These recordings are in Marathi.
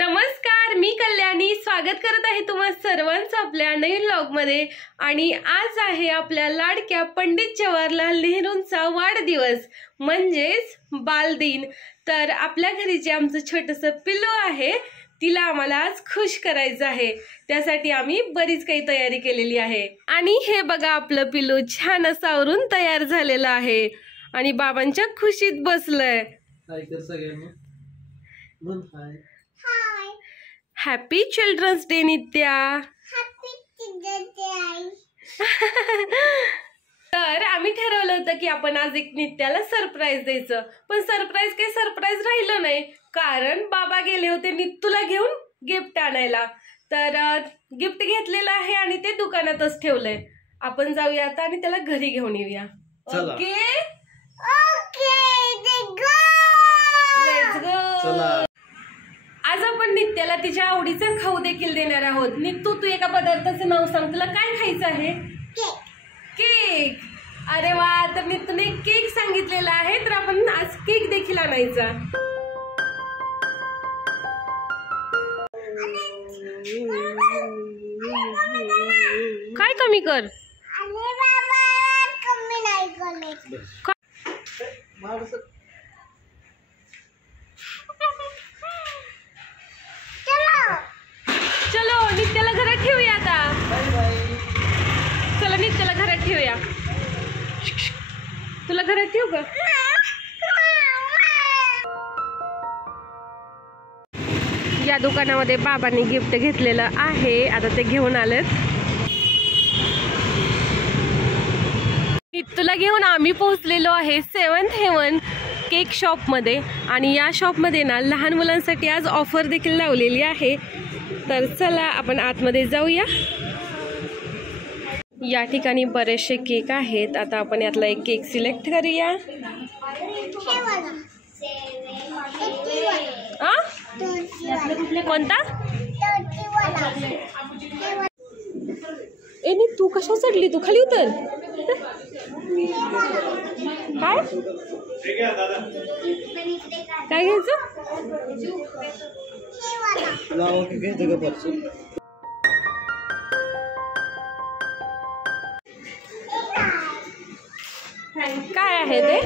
नमस्कार, मी कल्याणी स्वागत करत आहे तुम्हा सर्वांचं आपल्या नवीन व्लॉगमध्ये। आणि आज आहे आपल्या लाडक्या पंडित जवाहरलाल नेहरूंचा वाढदिवस म्हणजेच बालदिन। तर आपल्या घरी जे आमचं छोटंसं पिल्लू आहे तिला आम्हाला आज खुश करायचं आहे, त्यासाठी आम्ही बरीच काही तयारी केलेली आहे। आणि हे बघा आपलं पिल्लू छान असं आवरून तयार झालेलं आहे आणि बाबांच्या खुशीत बसलंय। हॅपी चिल्ड्रन्स डे नित्या। तर आम्ही ठरवलं होतं की आपण आज एक नित्याला सरप्राईज द्यायचं, पण सरप्राईज काही सरप्राईज राहिलं नाही, कारण बाबा गेले होते नित्तूला घेऊन गिफ्ट आणायला। तर गिफ्ट घेतलेलं आहे आणि ते दुकानातच ठेवलंय। आपण जाऊया आता आणि त्याला घरी घेऊन येऊया। Okay let's go. आज आपण नित्याला तिच्या आवडीचा खाऊ देखील देणार आहोत। नित्तू, तू एका पदार्थाचं नाव सांग, तुला काय खायचं आहे? केक। अरे वा, तर नित्तूने केक सांगितलेला आहे, तर आपण आज केक देखील आणायचा। काय कमी कर? चलो नित्याला घरात ठेवूया आता। चला नित्याला घरात ठेवूया। तुला घरात ठेवू का? या दुकानामध्ये बाबांनी गिफ्ट घेतलेलं आहे, आता ते घेऊन आलेत। नित्तूला घेऊन आम्ही पोहोचलेलो आहे 7th हेवन केक शॉप मध्ये। आणि या शॉप मध्ये ना लहान मुलांसाठी आज ऑफर देखील लावलेली आहे, तर चला आपण आतमध्ये जाऊया। या ठिकाणी बरेचसे केक आहेत, आता आपण यातला एक केक सिलेक्ट करूया। कोणता? ए नी, तू कशा चढली? तू खाली उतर। काय काय घ्यायचं? काय आहे ते?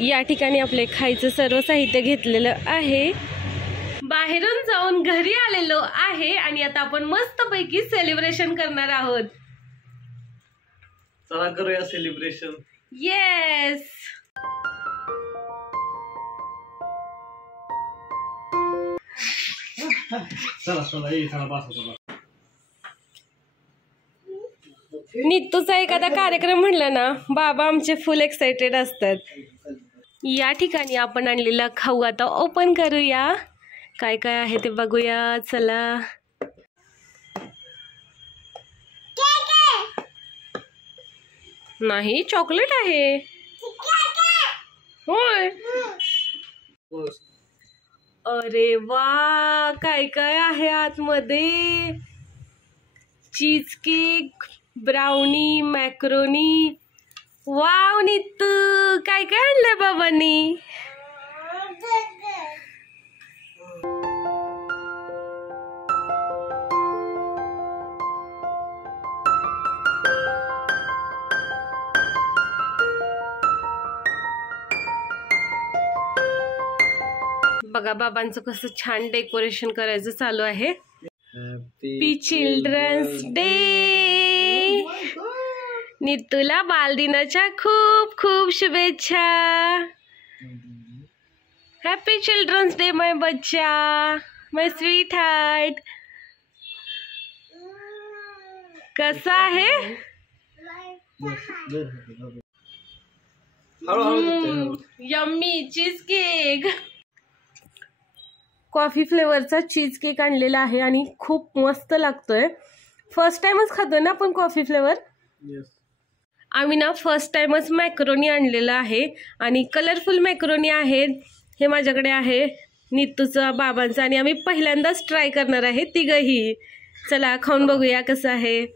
या ठिकाणी आपले खायचं सर्व साहित्य घेतलेलं आहे। बाहेरून जाऊन घरी आलेलो आहे आणि आता आपण मस्तपैकी सेलिब्रेशन करणार आहोत। चला करूया सेलिब्रेशन। येस। चला चला बसा। नित्तूचा एखादा कार्यक्रम म्हणला ना, बाबा आमचे फुल एक्साइटेड असतात। या ठिकाणी आपण आणलेला खाऊ आता ओपन करूया, काय काय आहे ते बघूया। चला, नाही चॉकलेट आहे। होय, अरे वा, काय काय आहे आतमध्ये? Cheese cake, brownie, macaroni. Wow Nittu, काय काय आणलंय बाबांनी? बघा बाबांचं कसं छान डेकोरेशन करायचं चालू आहे। Happy children's day. नित्तूला बालदिनाच्या खूप खूप शुभेच्छा। हॅपी चिल्ड्रन्स डे माय बच्चा, माय स्वीट हार्ट। कसा आहे? Yummy cheesecake. कॉफी फ्लेवरचा चीज केक आणलेला आहे आणि खूप मस्त लागतोय। फर्स्ट टाइमच खातोय ना आपण कॉफी फ्लेवर। आम्ही ना फर्स्ट टाइमच मॅक्रोनी आणलेला आहे आणि कलरफुल मॅक्रोनी आहेत। हे माझ्याकडे आहे, नित्तूचा, बाबांचा, आणि आम्ही पहिल्यांदाच ट्राय करणार आहे तिघही। चला खाऊन बघूया कसं आहे।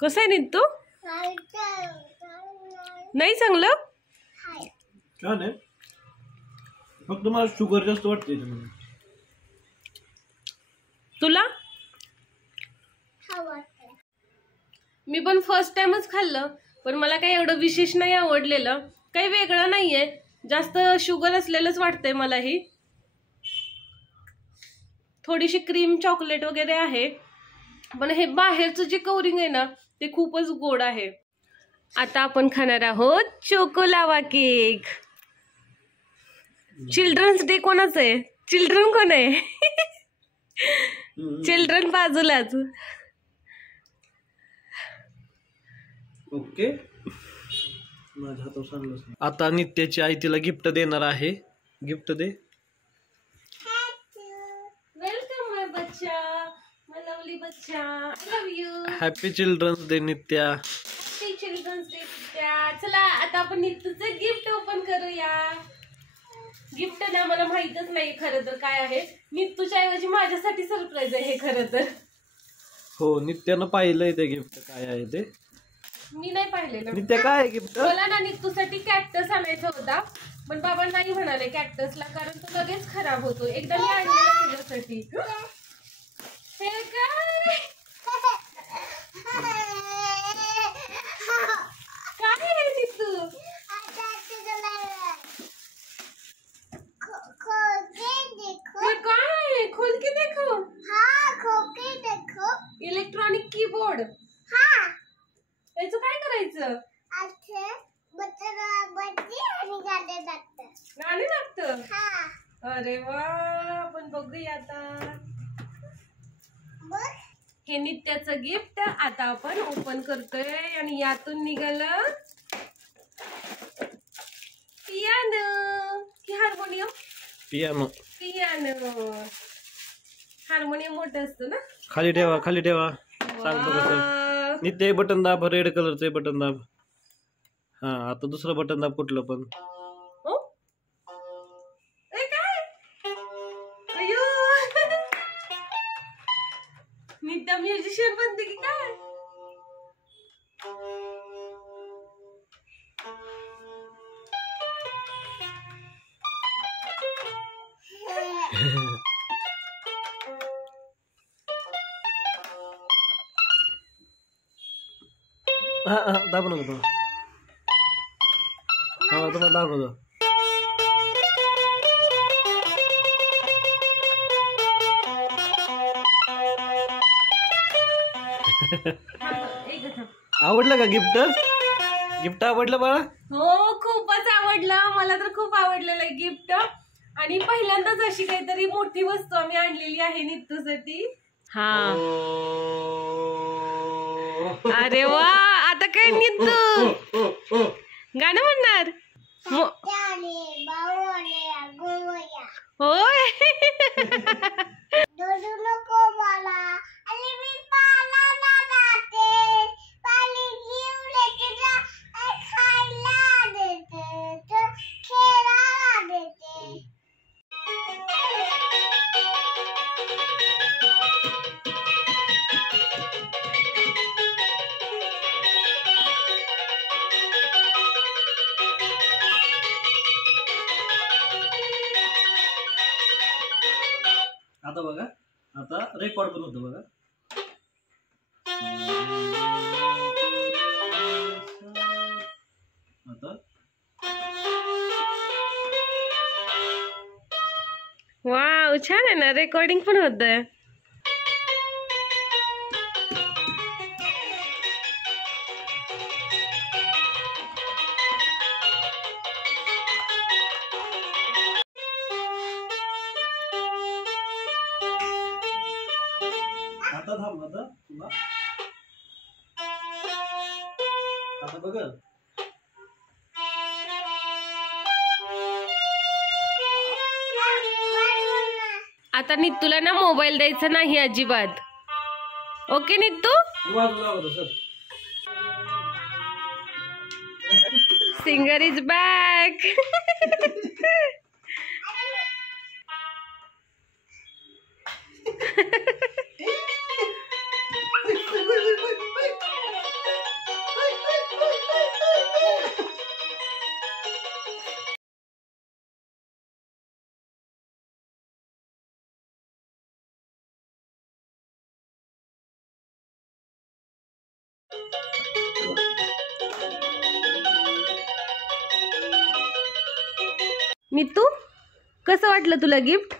कसं आहे नित्तू? नाही चांगलं? छान आहे, फक्त मला शुगर जास्त वाटते तुला? मी पण फर्स्ट टाइमच खाल्लं, पण मला काही एवढं विशेष नाही आवडलेलं. काही वेगळं नाहीये, जास्त शुगर असलेलंच वाटतंय मला. ही थोडीशी क्रीम चॉकलेट वगैरे आहे, पण हे बाहेरचं जे कवरिंग आहे ना ते खूपच गोड आहे. आता आपण खाणार आहोत choco lava cake. Children's day कोणाचं आहे? चिल्ड्रन कोण आहे? चिल्ड्रन बाजूलाच. ओके, आता नित्याची आई तिला गिफ्ट देणार आहे. गिफ्ट दे. वेलकम माय बच्चा, माय लवली बच्चा, I love you. Happy children's day Nitya. Happy children's day Nitya. चला आता आपण नित्यूचं गिफ्ट ओपन करूया. गिफ्ट ना मला माहितच नाही खरं तर काय आहे. नित्यूच्या ऐवजी माझ्यासाठी सरप्राईज आहे हे खरं तर. हो, नित्यानं पाहिलंय ते गिफ्ट काय आहे ते. मी नाही पाहिलेलं. नित्या काय आहे गिफ्ट? मला ना नित्यूसाठी कॅक्टस आणायचा होता, पण बाबा नाही म्हणाले कॅक्टसला, कारण तो लगेच खराब होतो. एकदा मी आणलेला तुझ्यासाठी. हे काय काय आहे नित्तू? हे काय आहे? खोल के देखो. Electronic keyboard. याचं काय करायचं? गाणे लागतं. अरे वा, आपण बघूया आता. हे नित्याचं गिफ्ट आता आपण ओपन करतोय आणि यातून निघालं पियानो की हार्मोनियम? पियानो. पियानो. हार्मोनियम मोठं असतं ना. खाली ठेवा, खाली ठेवा. सांगतो कसं. नित्य बटन दाब, रेड कलरचे बटन दाब. हा, आता दुसरं बटन दाब कुठलं पण. नित्या म्युझिशियन बनते की काय? हा हा, दाबू नको तुम्ही. हा, तुम्हाला दाखवतो. आवडलं का गिफ्ट? गिफ्ट आवडलं बाळा? हो, खूपच आवडलं. मला तर खूप आवडलेलं आहे गिफ्ट. आणि पहिल्यांदाच अशी काहीतरी मोठी वस्तू आम्ही आणलेली आहे नित्यूसाठी. हा, अरे वा. आता काय नित्तू गाणं म्हणणार? होय. आता बघा, आता रेकॉर्ड पण होतं बघा. आता वाव, छान आहे ना. रेकॉर्डिंग पण होतंय. आता थांब. आता तुला आता बघ. आता नित्तूला ना मोबाईल द्यायचा नाही अजिबात. Okay Nittu? Singer is back. Neetu कसं वाटलं तुला गिफ्ट?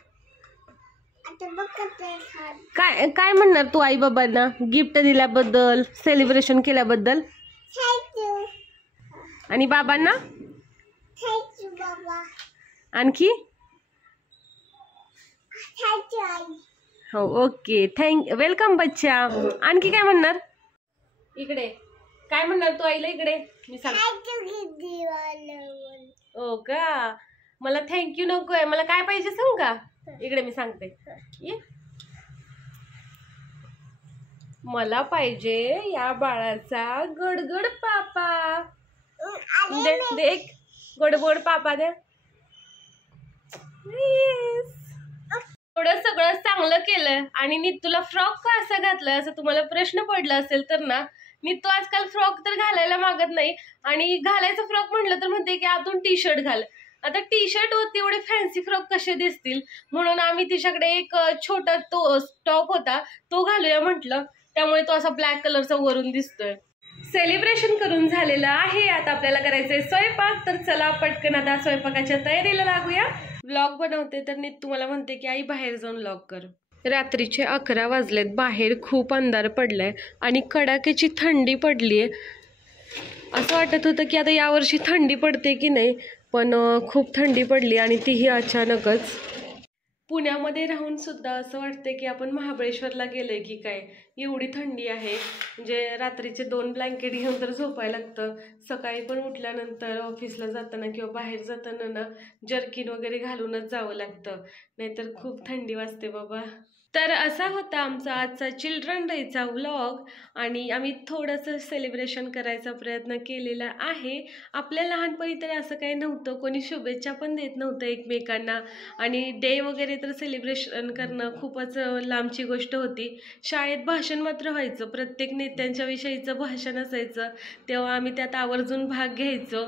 काय काय म्हणणार तू आई बाबांना गिफ्ट दिल्याबद्दल, सेलिब्रेशन केल्याबद्दल? आणि बाबांना? आणखी? हो ओके, वेलकम बच्चा. आणखी काय म्हणणार? इकडे काय म्हणणार तू आईला? इकडे मी सांग. हो का, मला थँक्यू नकोय, मला काय पाहिजे सांग का? इकडे मी सांगते. ये, मला पाहिजे या बाळाचा गडगड पापा. देख गोडगोड पापा द्या. थोडं सगळं चांगलं केलं आणि नीतूला फ्रॉक का असा घातलाय असं तुम्हाला प्रश्न पडला असेल तर ना, नीतू आजकाल फ्रॉक तर घालायला मागत नाही आणि घालायचं फ्रॉक म्हटलं तर म्हणते की आतून टी शर्ट घाल. आता टी शर्ट होती एवढे फॅन्सी फ्रॉक कसे दिसतील, म्हणून आम्ही तिच्याकडे एक छोटा तो टॉप होता तो घालूया म्हटलं, त्यामुळे तो असा ब्लॅक कलरचा वरून दिसतोय. सेलिब्रेशन करून झालेलं आहे, आता आपल्याला करायचंय स्वयंपाक. तर चला पटकन आता स्वयंपाकाच्या तयारीला लागूया. व्लॉग बनवते तर नीतू मला म्हणते की आई बाहेर जाऊन व्लॉग कर. रात्रीचे 11 वाजलेत, बाहेर खूप अंधार पडलाय आणि कडाक्याची थंडी पडलीये. असं वाटत होतं की आता यावर्षी थंडी पडते की नाही, पण खूप थंडी पडली आणि तीही अचानकच. पुण्यामध्ये राहून सुद्धा असं वाटतंय की आपण महाबळेश्वरला गेलोय की काय, एवढी थंडी आहे. म्हणजे रात्रीचे 2 ब्लँकेट घेऊन तर झोपायला लागतं. सकाळी पण उठल्यानंतर ऑफिसला जाताना किंवा बाहेर जाताना ना जर्किन वगैरे घालूनच जावं लागतं, नाहीतर खूप थंडी वाजते बाबा. तर असा होता आमचा आजचा चिल्ड्रन डेचा व्लॉग आणि आम्ही थोडंसं सेलिब्रेशन करायचा प्रयत्न केलेला आहे. आपल्या लहानपणी तरी असं काही नव्हतं, कोणी शुभेच्छा पण देत नव्हतं एकमेकांना आणि डे वगैरे तर सेलिब्रेशन करणं खूपच लांबची गोष्ट होती. शाळेत भाषण मात्र व्हायचं, प्रत्येक नेत्यांच्या विषयीचं भाषण असायचं, तेव्हा आम्ही त्यात आवर्जून भाग घ्यायचो.